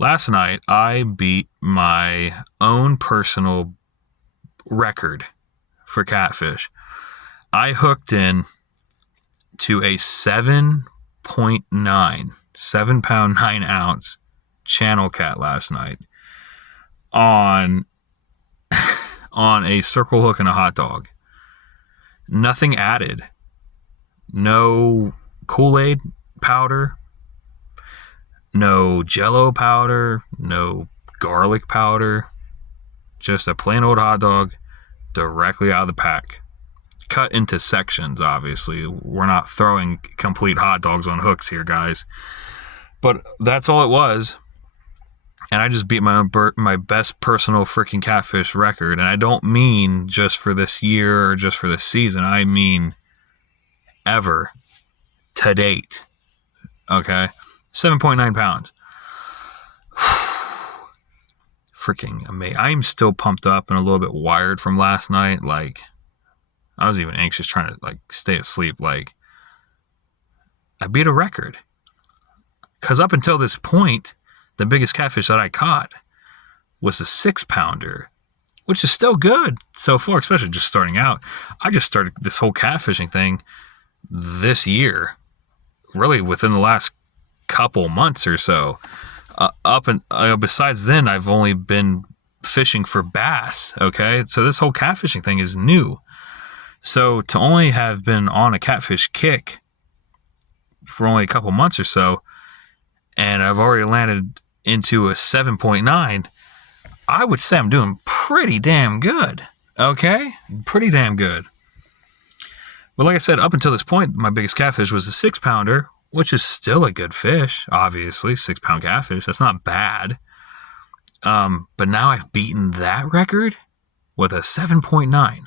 Last night, I beat my own personal record for catfish. I hooked in to a 7.9, 7 pound, 9 ounce channel cat last night on on a circle hook and a hot dog. Nothing added. No Kool-Aid powder, no Jello powder, no garlic powder. Just a plain old hot dog directly out of the pack. Cut into sections, obviously. We're not throwing complete hot dogs on hooks here, guys. But that's all it was. And I just beat my best personal freaking catfish record. And I don't mean just for this year or just for this season. I mean ever to date. Okay? 7.9 pounds. Freaking amazing. I'm still pumped up and a little bit wired from last night. Like, I was even anxious trying to stay asleep. Like, I beat a record. Because up until this point, the biggest catfish that I caught was a 6-pounder, which is still good so far, especially just starting out. I just started this whole catfishing thing this year, really within the last couple months or so. Besides then, I've only been fishing for bass. Okay, so this whole catfishing thing is new. So to only have been on a catfish kick for only a couple months or so, and I've already landed into a 7.9, I would say I'm doing pretty damn good. Okay? Pretty damn good. But like I said, up until this point, my biggest catfish was a 6-pounder, which is still a good fish, obviously. 6-pound catfish. That's not bad. But now I've beaten that record with a 7.9.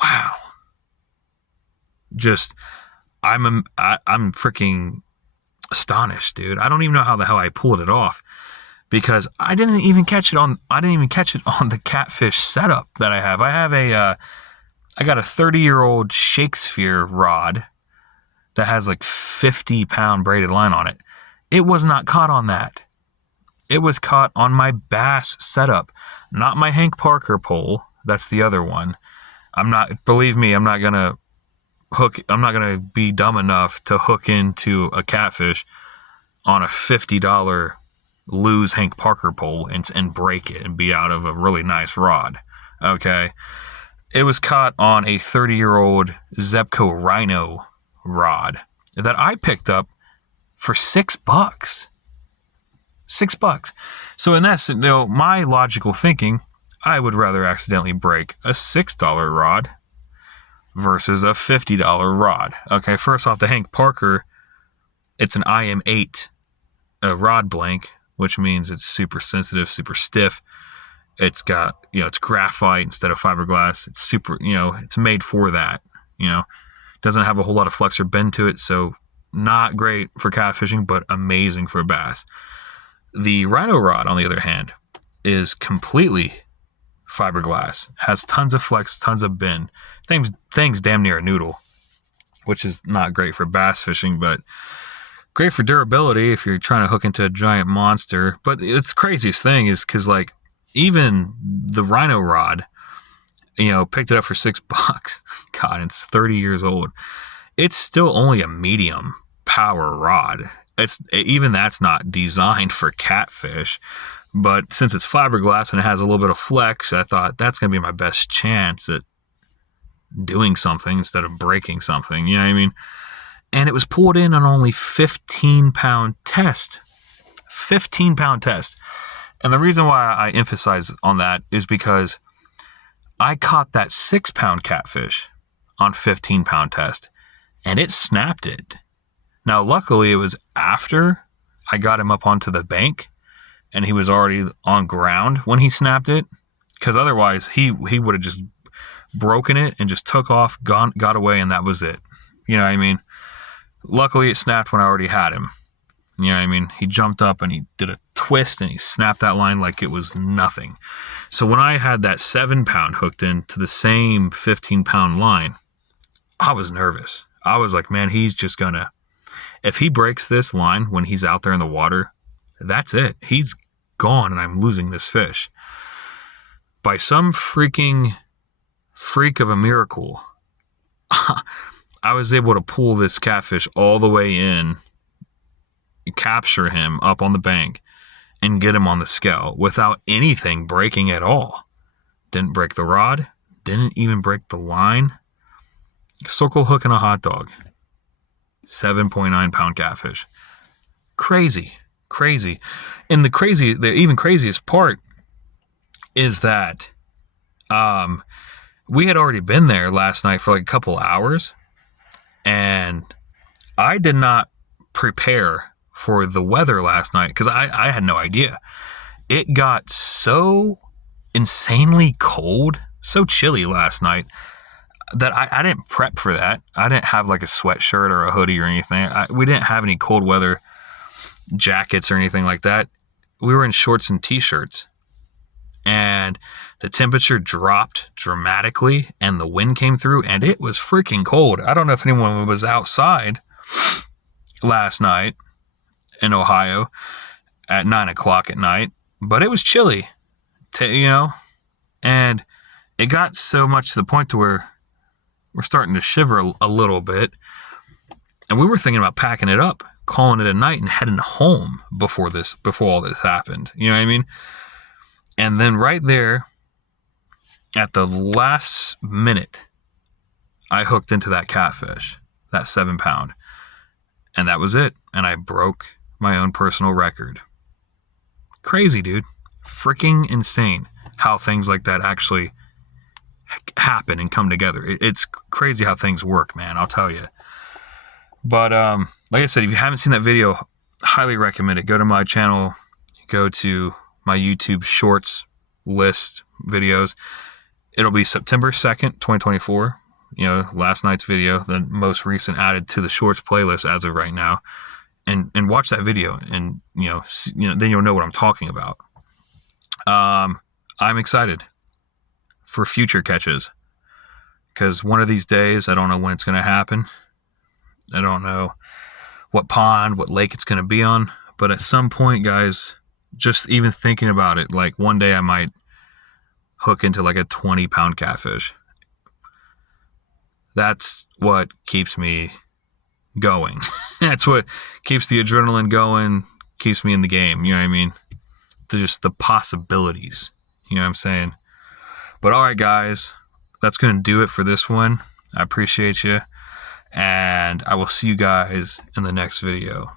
Wow. Just, I'm freaking astonished, dude. I don't even know how the hell I pulled it off, because I didn't even catch it on the catfish setup that I have. I got a 30-year-old Shakespeare rod that has 50-pound braided line on it. It was not caught on that. It was caught on my bass setup, not my Hank Parker pole. That's the other one. Believe me, I'm not gonna be dumb enough to hook into a catfish on a $50 lose Hank Parker pole and break it and be out of a really nice rod. Okay. It was caught on a 30-year-old Zebco Rhino rod that I picked up for $6. $6. So in that, my logical thinking, I would rather accidentally break a $6 rod versus a $50 rod. Okay, first off, the Hank Parker, it's an IM8 rod blank, which means it's super sensitive, super stiff. It's got, it's graphite instead of fiberglass. It's super, it's made for that, Doesn't have a whole lot of flex or bend to it, so not great for catfishing, but amazing for bass. The Rhino rod, on the other hand, is completely fiberglass. Has tons of flex, tons of bend. Things damn near a noodle, which is not great for bass fishing, but great for durability if you're trying to hook into a giant monster. But its craziest thing is because, even the Rhino rod, picked it up for $6. God, it's 30 years old. It's still only a medium power rod. Even that's not designed for catfish. But since it's fiberglass and it has a little bit of flex, I thought that's going to be my best chance at doing something instead of breaking something. You know what I mean? And it was pulled in on only 15-pound test. 15-pound test. And the reason why I emphasize on that is because I caught that 6-pound catfish on 15-pound test, and it snapped it. Now, luckily, it was after I got him up onto the bank, and he was already on ground when he snapped it, because otherwise he would have just broken it and just took off, got away, and that was it. You know what I mean? Luckily, it snapped when I already had him. You know what I mean? He jumped up and he did a twist and he snapped that line like it was nothing. So when I had that 7-pound hooked into the same 15-pound line, I was nervous. I was like, man, he's just gonna, if he breaks this line when he's out there in the water, That's it. He's gone and I'm losing this fish. By some freaking freak of a miracle, I was able to pull this catfish all the way in, capture him up on the bank, and get him on the scale without anything breaking at all. Didn't break the rod, didn't even break the line. Circle hook and a hot dog. 7.9 pound catfish. Crazy. And the even craziest part is that we had already been there last night for like a couple hours, and I did not prepare for the weather last night because I had no idea. It got so insanely cold, so chilly last night that I didn't prep for that. I didn't have like a sweatshirt or a hoodie or anything. We didn't have any cold weather jackets or anything like that. We were in shorts and t-shirts, and the temperature dropped dramatically and the wind came through and it was freaking cold. I don't know if anyone was outside last night in Ohio at 9 o'clock at night, but it was chilly, and it got so much to the point to where we're starting to shiver a little bit, and we were thinking about packing it up, calling it a night, and heading home before all this happened. You know what I mean? And then right there, at the last minute, I hooked into that catfish, that 7 pound, and that was it. And I broke my own personal record. Crazy, dude. Freaking insane how things like that actually happen and come together. It's crazy how things work, man. I'll tell you. But like I said, if you haven't seen that video, highly recommend it. Go to my channel, go to my YouTube shorts list videos. It'll be September 2nd, 2024. Last night's video, the most recent added to the shorts playlist as of right now. And watch that video, and then you'll know what I'm talking about. I'm excited for future catches, because one of these days, I don't know when it's going to happen. I don't know what pond, what lake it's going to be on, but at some point, guys, just even thinking about it, like one day I might hook into like a 20 pound catfish. That's what keeps me going. That's what keeps the adrenaline going, keeps me in the game. You know what I mean? Just the possibilities. You know what I'm saying? But all right, guys, that's going to do it for this one. I appreciate you, and I will see you guys in the next video.